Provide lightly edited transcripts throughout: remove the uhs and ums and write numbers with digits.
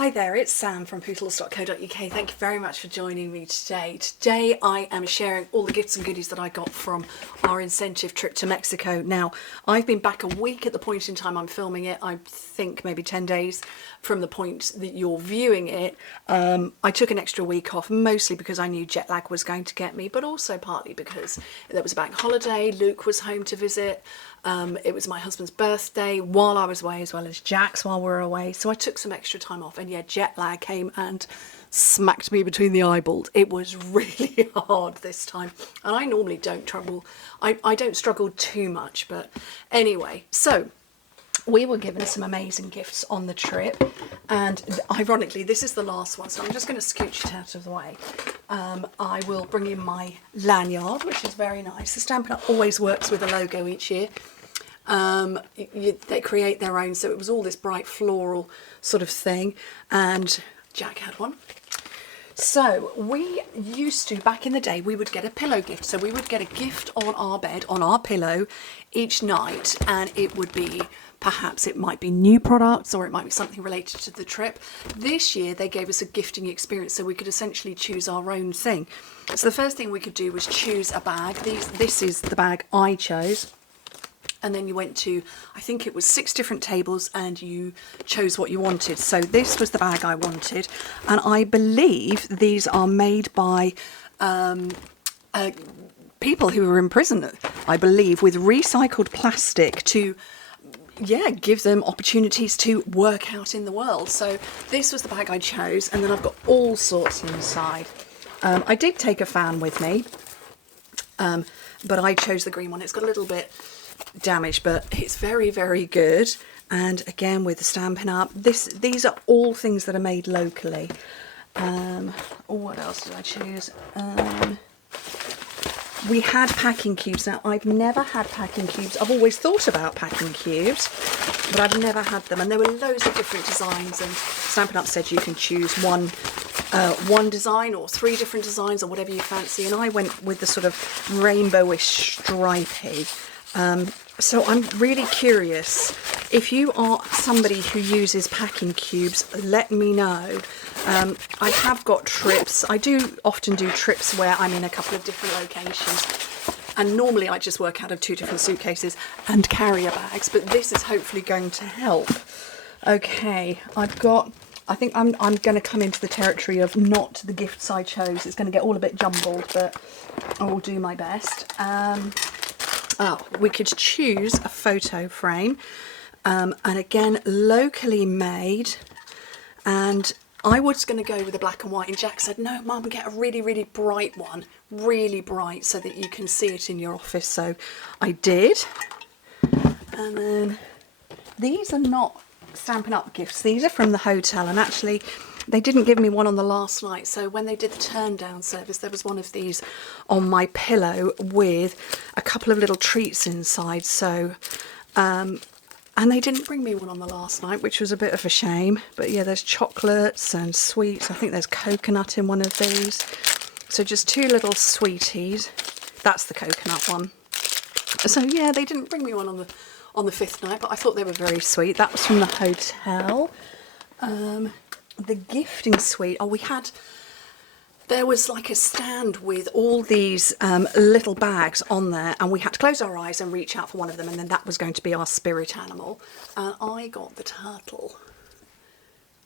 Hi there, it's Sam from Pootles.co.uk. Thank you very much for joining me today. Today I am sharing all the gifts and goodies that I got from our incentive trip to Mexico. Now, I've been back a week at the point in time I'm filming it. I think maybe 10 days from the point that you're viewing it. I took an extra week off, mostly because I knew jet lag was going to get me, but also partly because there was a bank holiday. Luke was home to visit. It was my husband's birthday while I was away, as well as Jack's while we were away, so I took some extra time off, and yeah, jet lag came and smacked me between the eyeballs. It was really hard this time, and I normally don't I don't struggle too much, but anyway, so we were given some amazing gifts on the trip, and ironically this is the last one, so I'm just going to scooch it out of the way. I will bring in my lanyard, which is very nice. The Stampin' Up always works with a logo each year. They create their own, so it was all this bright floral sort of thing, and Jack had one. So we used to, back in the day, we would get a pillow gift. So we would get a gift on our bed, on our pillow each night, and it would be, perhaps it might be new products or it might be something related to the trip. This year they gave us a gifting experience, so we could essentially choose our own thing. So the first thing we could do was choose a bag. This is the bag I chose. And then you went to, I think it was 6 different tables, and you chose what you wanted. So this was the bag I wanted, and I believe these are made by people who were in prison, I believe, with recycled plastic to, yeah, give them opportunities to work out in the world. So this was the bag I chose, and then I've got all sorts inside. I did take a fan with me, but I chose the green one. It's got a little bit damaged, but it's very, very good. And again, with the Stampin' Up, these are all things that are made locally. What else did I choose? We had packing cubes. Now, I've never had packing cubes. I've always thought about packing cubes, but I've never had them. And there were loads of different designs, and Stampin' Up said you can choose one design or 3 different designs or whatever you fancy. And I went with the sort of rainbowish stripy. So I'm really curious. If you are somebody who uses packing cubes, let me know. I have got trips. I do often do trips where I'm in a couple of different locations, and normally I just work out of 2 different suitcases and carrier bags, but this is hopefully going to help. Okay, I think I'm going to come into the territory of not the gifts I chose. It's going to get all a bit jumbled, but I will do my best. We could choose a photo frame, and again, locally made, and I was going to go with a black and white, and Jack said, no, Mum, get a really, really bright one, really bright, so that you can see it in your office. So I did. And then these are not Stampin' Up gifts, these are from the hotel, and actually they didn't give me one on the last night, so when they did the turn down service, there was one of these on my pillow with a couple of little treats inside. So and they didn't bring me one on the last night, which was a bit of a shame. But yeah, there's chocolates and sweets. I think there's coconut in one of these. So just 2 little sweeties. That's the coconut one. So yeah, they didn't bring me one on the 5th night, but I thought they were very sweet. That was from the hotel. The gifting suite, there was like a stand with all these little bags on there, and we had to close our eyes and reach out for one of them, and then that was going to be our spirit animal. And I got the turtle,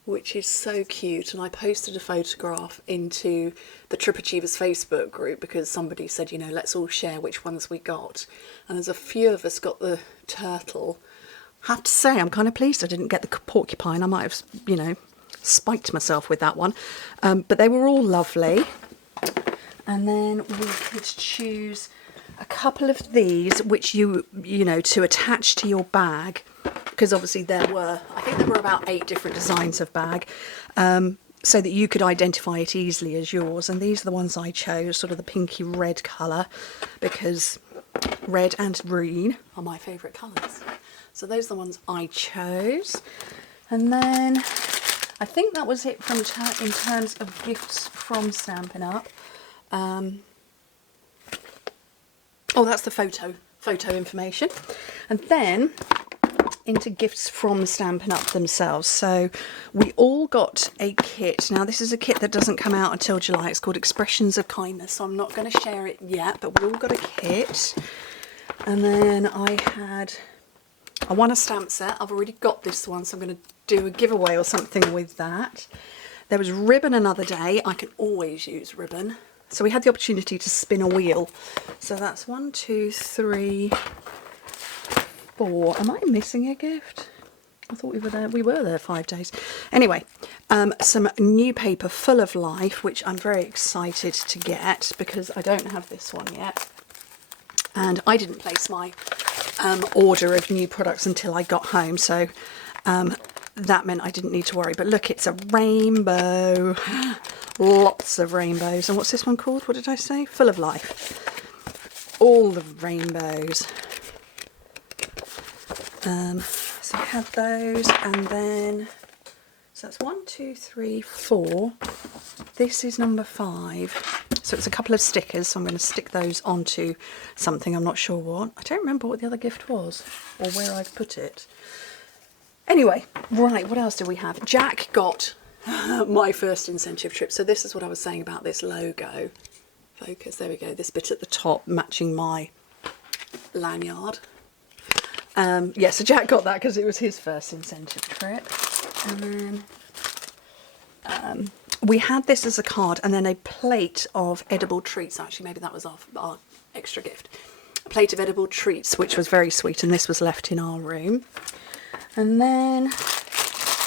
which is so cute, and I posted a photograph into the Trip Achievers Facebook group because somebody said, you know, let's all share which ones we got, and there's a few of us got the turtle. I have to say, I'm kind of pleased I didn't get the porcupine. I might have, you know, spiked myself with that one, but they were all lovely. And then we could choose a couple of these, which you know, to attach to your bag, because obviously I think there were about 8 different designs of bag, so that you could identify it easily as yours. And these are the ones I chose, sort of the pinky red colour, because red and green are my favourite colours. So those are the ones I chose. And then I think that was it in terms of gifts from Stampin' Up. Oh, that's the photo information. And then into gifts from Stampin' Up themselves. So we all got a kit. Now this is a kit that doesn't come out until July. It's called Expressions of Kindness, so I'm not going to share it yet, but we all got a kit. And then I won a stamp set. I've already got this one, so I'm going to do a giveaway or something with that. There was ribbon another day. I can always use ribbon. So we had the opportunity to spin a wheel. So that's 1, 2, 3, 4. Am I missing a gift? I thought we were there. We were there 5 days. Anyway, some new paper full of life, which I'm very excited to get because I don't have this one yet. And I didn't place my order of new products until I got home. So that meant I didn't need to worry. But look, it's a rainbow. Lots of rainbows. And what's this one called? What did I say? Full of life. All the rainbows. So I had those, and then so that's 1, 2, 3, 4. This is number 5. So it's a couple of stickers, so I'm going to stick those onto something. I'm not sure what. I don't remember what the other gift was or where I've put it. Anyway, right, what else do we have? Jack got my first incentive trip. So this is what I was saying about this logo. Focus, there we go. This bit at the top matching my lanyard. Yeah, so Jack got that because it was his first incentive trip. And then we had this as a card, and then a plate of edible treats. Actually, maybe that was our extra gift. A plate of edible treats, which was very sweet, and this was left in our room. And then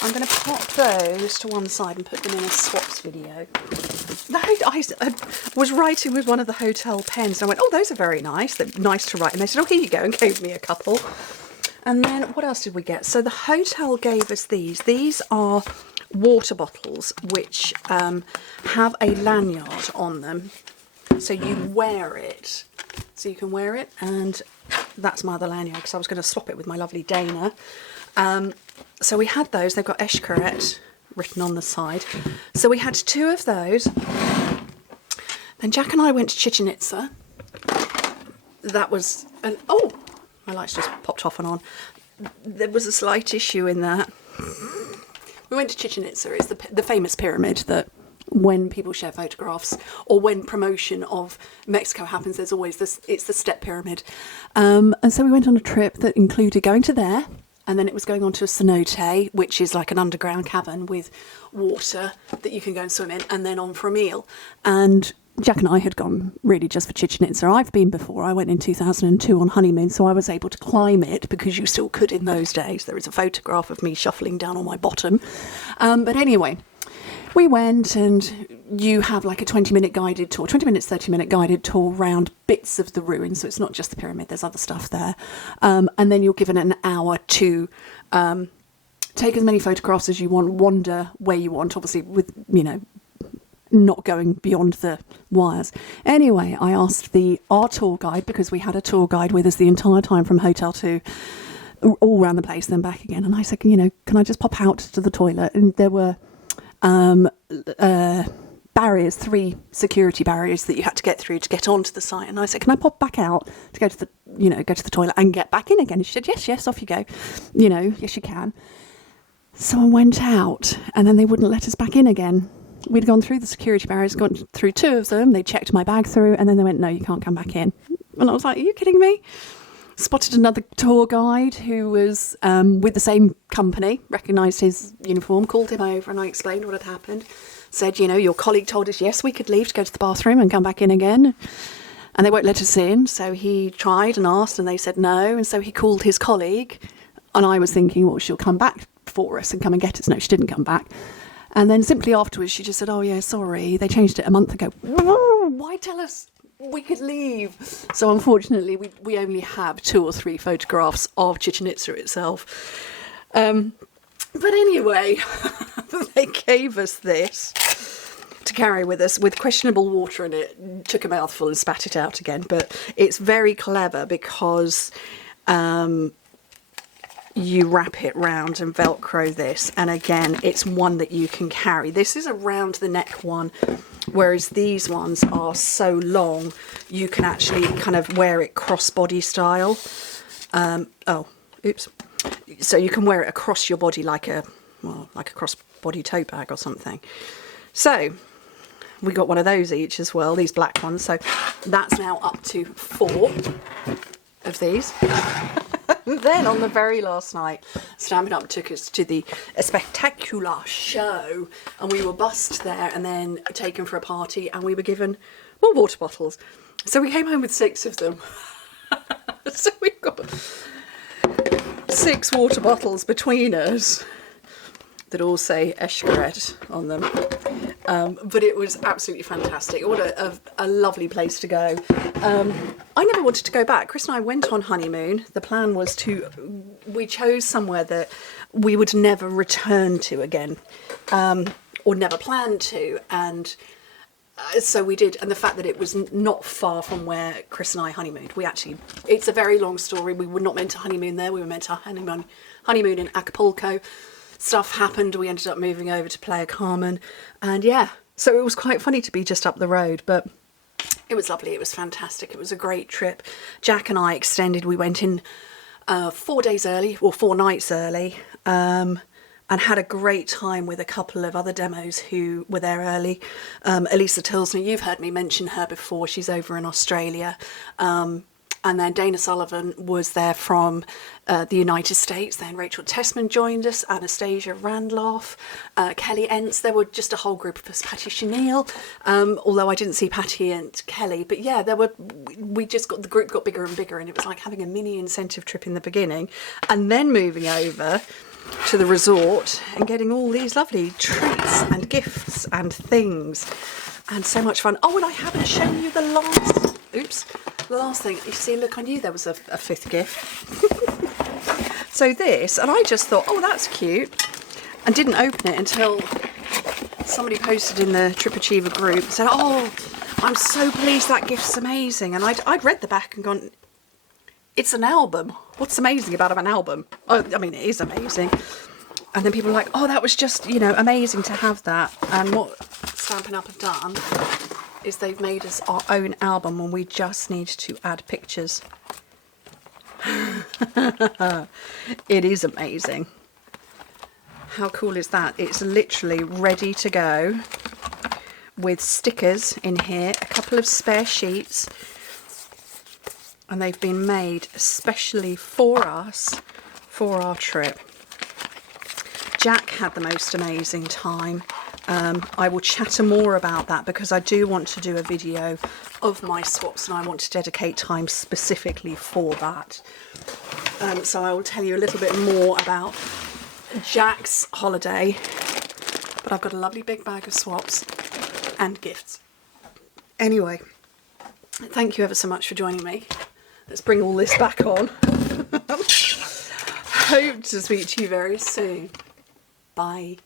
I'm going to pop those to one side and put them in a swaps video. I was writing with one of the hotel pens, and I went, oh, those are very nice. They're nice to write. And they said, oh, here you go, and gave me a couple. And then what else did we get? So the hotel gave us these. These are water bottles, which have a lanyard on them. So you wear it. So you can wear it, and that's my other lanyard, because I was going to swap it with my lovely Dana. So we had those. They've got Eshkaret written on the side. So we had 2 of those. Then Jack and I went to Chichen Itza. That was oh, my lights just popped off and on. There was a slight issue in that. We went to Chichen Itza. It's the famous pyramid that when people share photographs or when promotion of Mexico happens, there's always this, it's the step pyramid. And so we went on a trip that included going to there, and then it was going on to a cenote, which is like an underground cavern with water that you can go and swim in, and then on for a meal. And Jack and I had gone really just for Chichen Itza. I've been before. I went in 2002 on honeymoon, so I was able to climb it because you still could in those days. There is a photograph of me shuffling down on my bottom. But anyway, we went, and you have like a 20-minute guided tour, 20 minutes, 30-minute guided tour around bits of the ruins. So it's not just the pyramid, there's other stuff there. And then you're given an hour to take as many photographs as you want, wander where you want, obviously with, you know, not going beyond the wires. Anyway, I asked our tour guide, because we had a tour guide with us the entire time from hotel to all around the place, then back again. And I said, you know, can I just pop out to the toilet? And there were barriers, 3 security barriers that you had to get through to get onto the site. And I said, can I pop back out to go to the toilet and get back in again? And she said, yes, off you go. You know, yes, you can. So I went out, and then they wouldn't let us back in again. We'd gone through the security barriers, gone through 2 of them. They checked my bag through, and then they went, no, you can't come back in. And I was like, are you kidding me? Spotted another tour guide who was with the same company, recognised his uniform, called him over, and I explained what had happened. Said, you know, your colleague told us, yes, we could leave to go to the bathroom and come back in again. And they won't let us in. So he tried and asked, and they said no. And so he called his colleague. And I was thinking, well, she'll come back for us and come and get us. No, she didn't come back. And then simply afterwards, she just said, oh, yeah, sorry. They changed it a month ago. Why tell us we could leave? So unfortunately, we only have 2 or 3 photographs of Chichen Itza itself. But anyway, they gave us this to carry with us with questionable water in it. Took a mouthful and spat it out again. But it's very clever because you wrap it round and Velcro this. And again, it's one that you can carry. This is a round the neck one, whereas these ones are so long, you can actually kind of wear it crossbody style. Oh, oops. so you can wear it across your body like a, well, like a cross-body tote bag or something. So we got one of those each as well, these black ones. So that's now up to 4 of these. Then on the very last night, Stampin' Up took us to a spectacular show, and we were bussed there and then taken for a party, and we were given more water bottles. So we came home with 6 of them. So we've got 6 water bottles between us that all say Eshkaret on them. But it was absolutely fantastic. What a lovely place to go. I never wanted to go back. Chris and I went on honeymoon. The plan was we chose somewhere that we would never return to again, or never planned to. And so we did. And the fact that it was not far from where Chris and I honeymooned. It's a very long story. We were not meant to honeymoon there. We were meant to honeymoon in Acapulco. Stuff happened, we ended up moving over to Playa Carmen, and yeah, so it was quite funny to be just up the road, but it was lovely, it was fantastic, it was a great trip. Jack and I extended, we went in 4 days early, or 4 nights early, and had a great time with a couple of other demos who were there early. Elisa Tilsner, you've heard me mention her before, she's over in Australia. And then Dana Sullivan was there from the United States. Then Rachel Tessman joined us, Anastasia Randloff, Kelly Entz. There were just a whole group of us, Patty Chenille, although I didn't see Patty and Kelly. But yeah, the group got bigger and bigger, and it was like having a mini incentive trip in the beginning, and then moving over to the resort and getting all these lovely treats and gifts and things, and so much fun. Oh, and I haven't shown you the last thing. You see, look, I knew there was a 5th gift. So this, and I just thought, oh, that's cute, and didn't open it until somebody posted in the Trip Achiever group and said, oh, I'm so pleased, that gift's amazing. And I'd read the back and gone, it's an album. What's amazing about an album? Oh, I mean, it is amazing. And then people were like, oh, that was just, you know, amazing to have that. And what Stampin' Up have done is they've made us our own album, and we just need to add pictures. It is amazing. How cool is that? It's literally ready to go with stickers in here, a couple of spare sheets, and they've been made especially for us for our trip. Jack had the most amazing time. I will chatter more about that because I do want to do a video of my swaps, and I want to dedicate time specifically for that. So I will tell you a little bit more about Jack's holiday, but I've got a lovely big bag of swaps and gifts. Anyway, thank you ever so much for joining me. Let's bring all this back on. Hope to speak to you very soon. Bye.